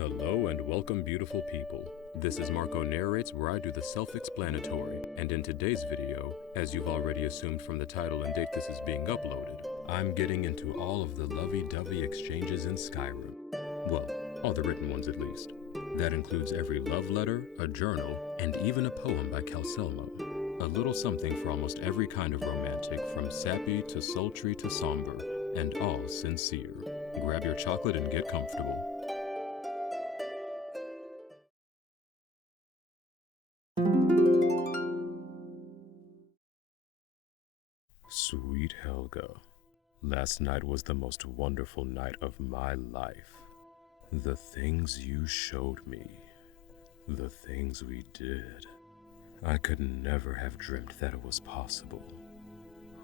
Hello and welcome, beautiful people. This is Marco Narrates, where I do the self-explanatory, and in today's video, as you've already assumed from the title and date this is being uploaded, I'm getting into all of the lovey-dovey exchanges in Skyrim. Well, all the written ones at least. That includes every love letter, a journal, and even a poem by Calcelmo. A little something for almost every kind of romantic, from sappy to sultry to somber, and all sincere. Grab your chocolate and get comfortable. Sweet Helga, last night was the most wonderful night of my life. The things you showed me, the things we did. I could never have dreamt that it was possible.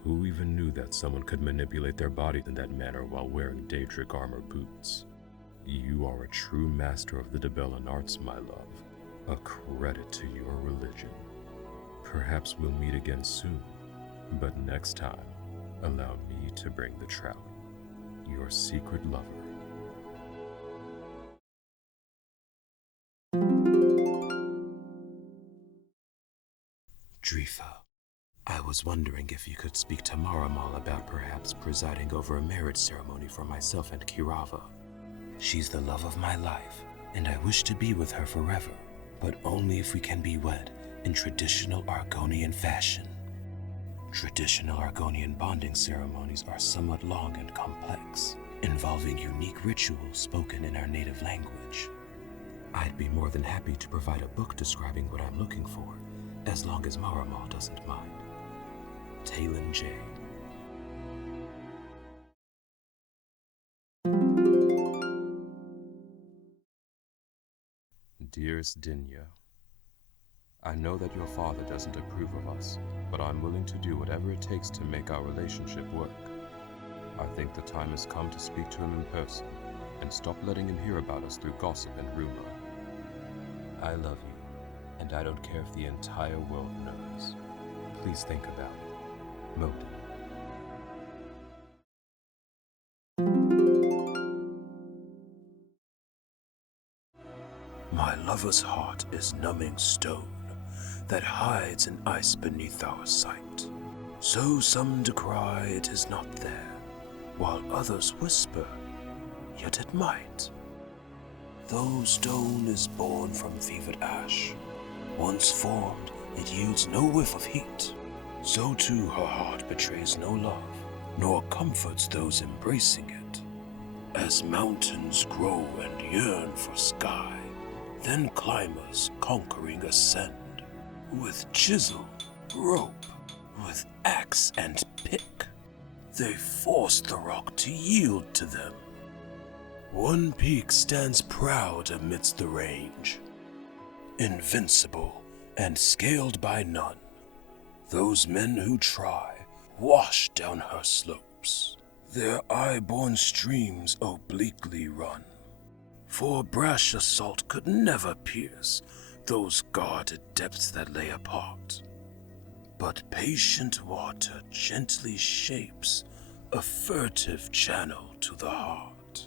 Who even knew that someone could manipulate their body in that manner while wearing Daedric armor boots? You are a true master of the Dibellan arts, my love. A credit to your religion. Perhaps we'll meet again soon. But next time, allow me to bring the trout, your secret lover. Drifa, I was wondering if you could speak to Maramal about perhaps presiding over a marriage ceremony for myself and Kirava. She's the love of my life, and I wish to be with her forever, but only if we can be wed in traditional Argonian fashion. Traditional Argonian bonding ceremonies are somewhat long and complex, involving unique rituals spoken in our native language. I'd be more than happy to provide a book describing what I'm looking for, as long as Maramal doesn't mind. Talen-jei. Dearest Dinya, I know that your father doesn't approve of us, but I'm willing to do whatever it takes to make our relationship work. I think the time has come to speak to him in person, and stop letting him hear about us through gossip and rumor. I love you, and I don't care if the entire world knows. Please think about it. Moden. My lover's heart is numbing stone that hides in ice beneath our sight. So some decry it is not there, while others whisper, yet it might. Though stone is born from fevered ash, once formed, it yields no whiff of heat. So too her heart betrays no love, nor comforts those embracing it. As mountains grow and yearn for sky, then climbers conquering ascend. With chisel, rope, with axe and pick, they force the rock to yield to them. One peak stands proud amidst the range, invincible and scaled by none. Those men who try wash down her slopes. Their eye-born streams obliquely run, for brash assault could never pierce those guarded depths that lay apart. But patient water gently shapes a furtive channel to the heart.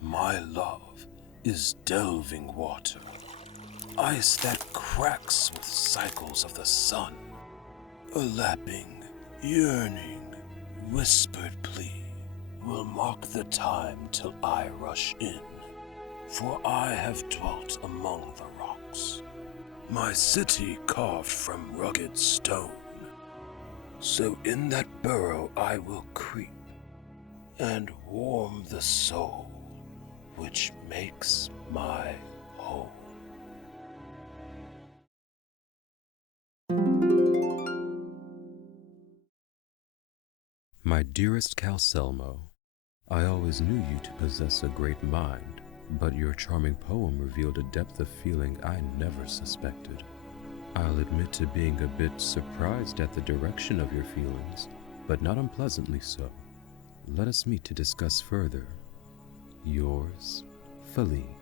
My love is delving water, ice that cracks with cycles of the sun. A lapping, yearning, whispered plea will mark the time till I rush in. For I have dwelt among the rocks, my city carved from rugged stone. So in that burrow I will creep, and warm the soul which makes my home. My dearest Calcelmo, I always knew you to possess a great mind, but your charming poem revealed a depth of feeling I never suspected. I'll admit to being a bit surprised at the direction of your feelings, but not unpleasantly so. Let us meet to discuss further. Yours, Faleen.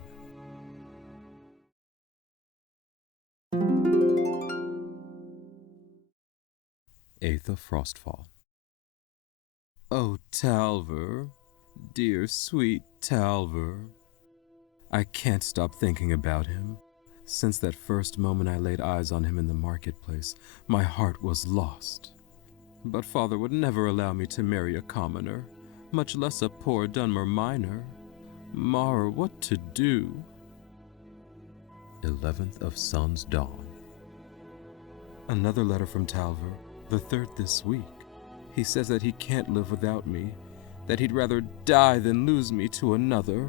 Aetha Frostfall. Oh, Talver, dear sweet Talver, I can't stop thinking about him. Since that first moment I laid eyes on him in the marketplace, my heart was lost. But Father would never allow me to marry a commoner, much less a poor Dunmer miner. Mar, what to do? 11th of Sun's Dawn. Another letter from Talver, the third this week. He says that he can't live without me, that he'd rather die than lose me to another.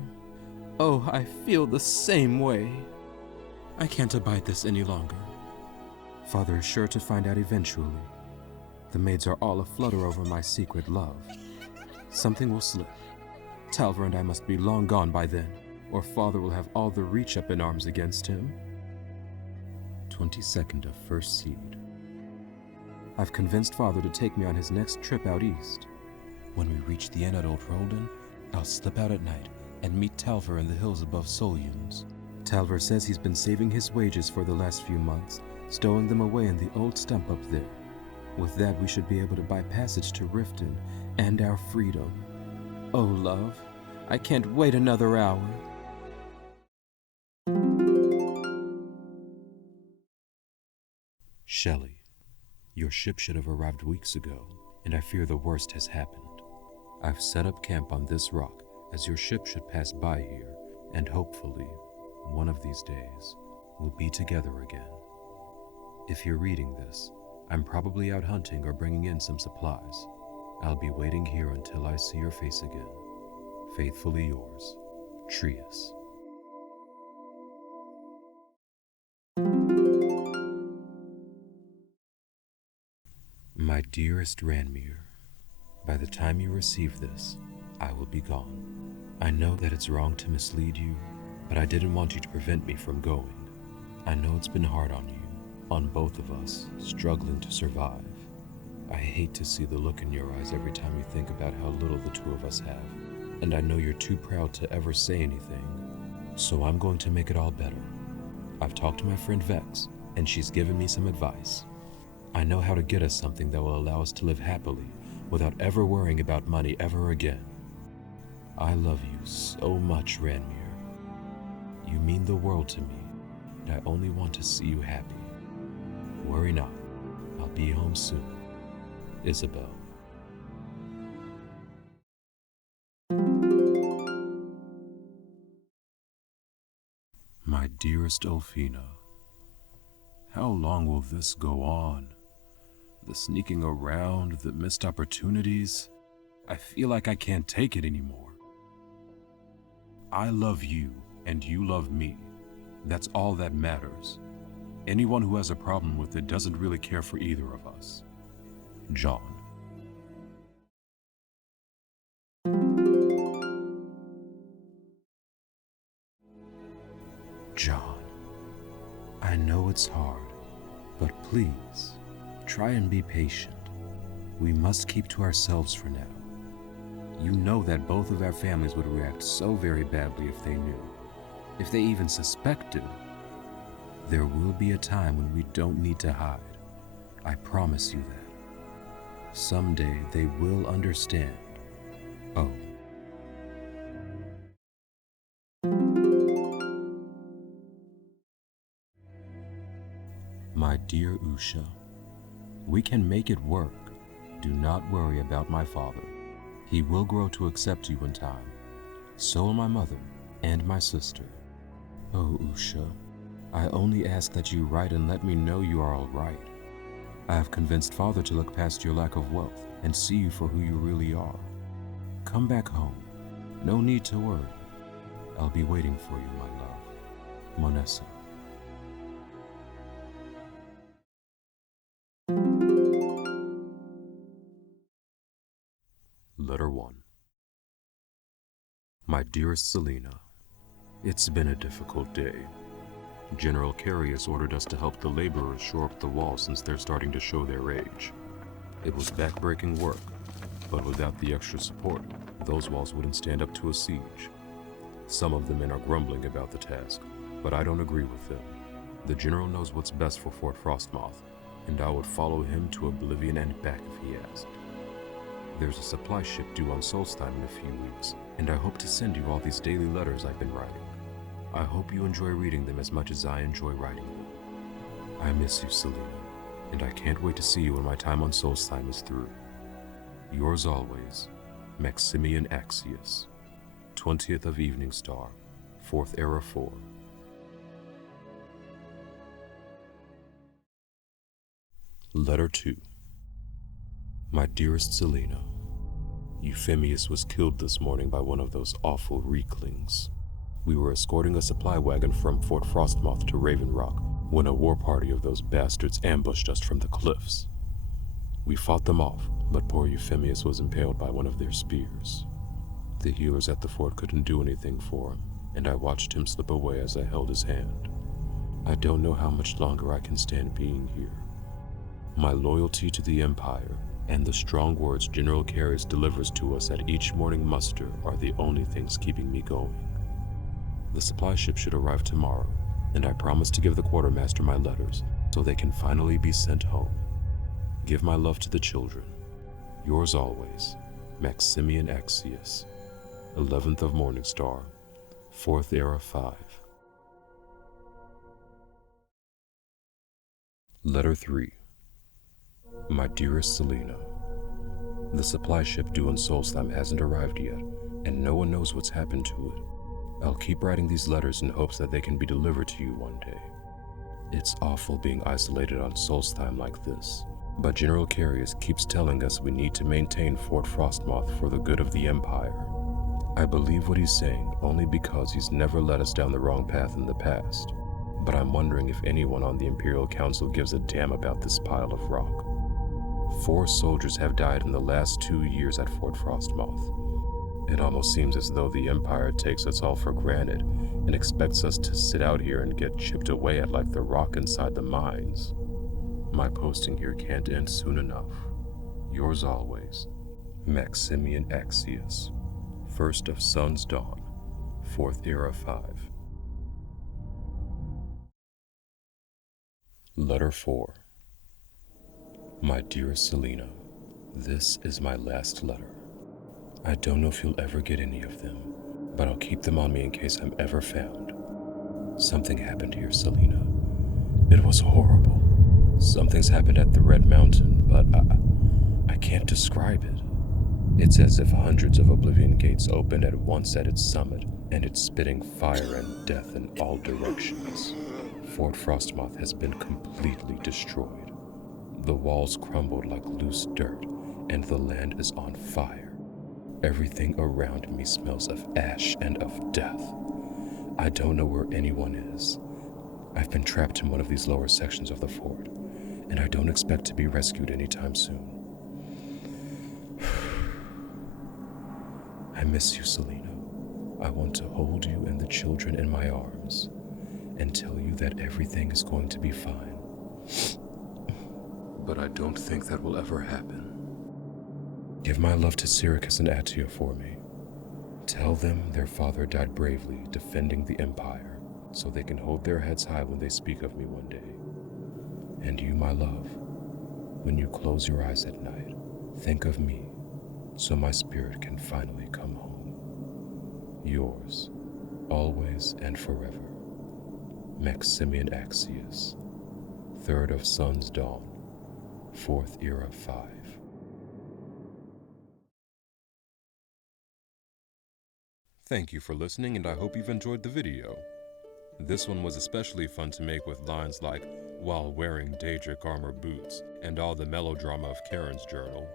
Oh, I feel the same way. I can't abide this any longer. Father is sure to find out eventually. The maids are all aflutter over my secret love. Something will slip. Talver and I must be long gone by then, or Father will have all the Reach up in arms against him. 22nd of First Seed. I've convinced Father to take me on his next trip out east. When we reach the inn at Old Roldan, I'll slip out at night and meet Talver in the hills above Solyuns. Talver says he's been saving his wages for the last few months, stowing them away in the old stump up there. With that, we should be able to buy passage to Riften and our freedom. Oh, love, I can't wait another hour. Shelly, your ship should have arrived weeks ago, and I fear the worst has happened. I've set up camp on this rock, as your ship should pass by here, and hopefully, one of these days, we'll be together again. If you're reading this, I'm probably out hunting or bringing in some supplies. I'll be waiting here until I see your face again. Faithfully yours, Trius. My dearest Ranmir, by the time you receive this, I will be gone. I know that it's wrong to mislead you, but I didn't want you to prevent me from going. I know it's been hard on you, on both of us, struggling to survive. I hate to see the look in your eyes every time you think about how little the two of us have, and I know you're too proud to ever say anything, so I'm going to make it all better. I've talked to my friend Vex, and she's given me some advice. I know how to get us something that will allow us to live happily without ever worrying about money ever again. I love you so much, Ranmir. You mean the world to me, and I only want to see you happy. Worry not, I'll be home soon. Isabelle. My dearest Olfina, how long will this go on? The sneaking around, the missed opportunities. I feel like I can't take it anymore. I love you, and you love me. That's all that matters. Anyone who has a problem with it doesn't really care for either of us. John. John, I know it's hard, but please, try and be patient. We must keep to ourselves for now. You know that both of our families would react so very badly if they knew, if they even suspected. There will be a time when we don't need to hide. I promise you that. Someday they will understand. Oh. My dear Usha, we can make it work. Do not worry about my father. He will grow to accept you in time. So will my mother and my sister. Oh, Usha, I only ask that you write and let me know you are all right. I have convinced Father to look past your lack of wealth and see you for who you really are. Come back home. No need to worry. I'll be waiting for you, my love. Monessa. Letter 1. My dearest Selina, it's been a difficult day. General Carey has ordered us to help the laborers shore up the walls since they're starting to show their age. It was backbreaking work, but without the extra support, those walls wouldn't stand up to a siege. Some of the men are grumbling about the task, but I don't agree with them. The general knows what's best for Fort Frostmoth, and I would follow him to oblivion and back if he asked. There's a supply ship due on Solstheim in a few weeks, and I hope to send you all these daily letters I've been writing. I hope you enjoy reading them as much as I enjoy writing them. I miss you, Selina, and I can't wait to see you when my time on Solstheim is through. Yours always, Maximian Axius, 20th of Evening Star, 4th Era 4. Letter 2. My dearest Selina, Euphemius was killed this morning by one of those awful Reeklings. We were escorting a supply wagon from Fort Frostmoth to Raven Rock when a war party of those bastards ambushed us from the cliffs. We fought them off, but poor Euphemius was impaled by one of their spears. The healers at the fort couldn't do anything for him, and I watched him slip away as I held his hand. I don't know how much longer I can stand being here. My loyalty to the Empire and the strong words General Carius delivers to us at each morning muster are the only things keeping me going. The supply ship should arrive tomorrow, and I promise to give the quartermaster my letters so they can finally be sent home. Give my love to the children. Yours always, Maximian Axius, 11th of Morningstar, 4th Era 5. Letter 3. My dearest Selina, the supply ship due in Solstheim hasn't arrived yet, and no one knows what's happened to it. I'll keep writing these letters in hopes that they can be delivered to you one day. It's awful being isolated on Solstheim like this, but General Carius keeps telling us we need to maintain Fort Frostmoth for the good of the Empire. I believe what he's saying only because he's never led us down the wrong path in the past, but I'm wondering if anyone on the Imperial Council gives a damn about this pile of rock. 4 soldiers have died in the last 2 years at Fort Frostmoth. It almost seems as though the Empire takes us all for granted and expects us to sit out here and get chipped away at like the rock inside the mines. My posting here can't end soon enough. Yours always, Maximian Axius, 1st of Sun's Dawn, 4th Era 5. Letter 4. My dearest Selina, this is my last letter. I don't know if you'll ever get any of them, but I'll keep them on me in case I'm ever found. Something happened here, Selina. It was horrible. Something's happened at the Red Mountain, but I can't describe it. It's as if hundreds of Oblivion gates opened at once at its summit, and it's spitting fire and death in all directions. Fort Frostmoth has been completely destroyed. The walls crumbled like loose dirt, and the land is on fire. Everything around me smells of ash and of death. I don't know where anyone is. I've been trapped in one of these lower sections of the fort, and I don't expect to be rescued anytime soon. I miss you, Selina. I want to hold you and the children in my arms and tell you that everything is going to be fine. But I don't think that will ever happen. Give my love to Syracuse and Attia for me. Tell them their father died bravely defending the Empire, so they can hold their heads high when they speak of me one day. And you, my love, when you close your eyes at night, think of me, so my spirit can finally come home. Yours, always and forever, Maximian Axius, 3rd of Sun's Dawn, 4th Era 5. Thank you for listening, and I hope you've enjoyed the video. This one was especially fun to make with lines like, while wearing Daedric armor boots, and all the melodrama of Karen's journal.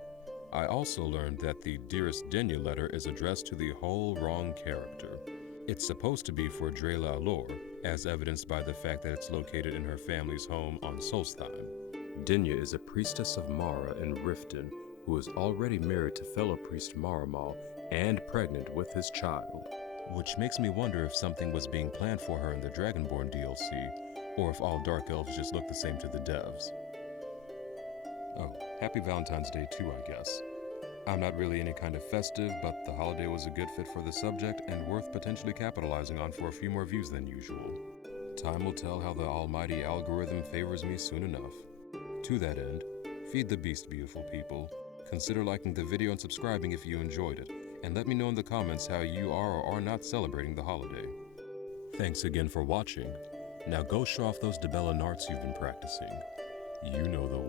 I also learned that the Dearest Dinya letter is addressed to the whole wrong character. It's supposed to be for Drela Allure, as evidenced by the fact that it's located in her family's home on Solstheim. Dinya is a priestess of Mara in Riften who is already married to fellow priest Maramal and pregnant with his child. Which makes me wonder if something was being planned for her in the Dragonborn DLC, or if all Dark Elves just look the same to the devs. Oh, happy Valentine's Day too, I guess. I'm not really any kind of festive, but the holiday was a good fit for the subject and worth potentially capitalizing on for a few more views than usual. Time will tell how the almighty algorithm favors me soon enough. To that end, feed the beast, beautiful people. Consider liking the video and subscribing if you enjoyed it, and let me know in the comments how you are or are not celebrating the holiday. Thanks again for watching. Now go show off those Debellan arts you've been practicing. You know the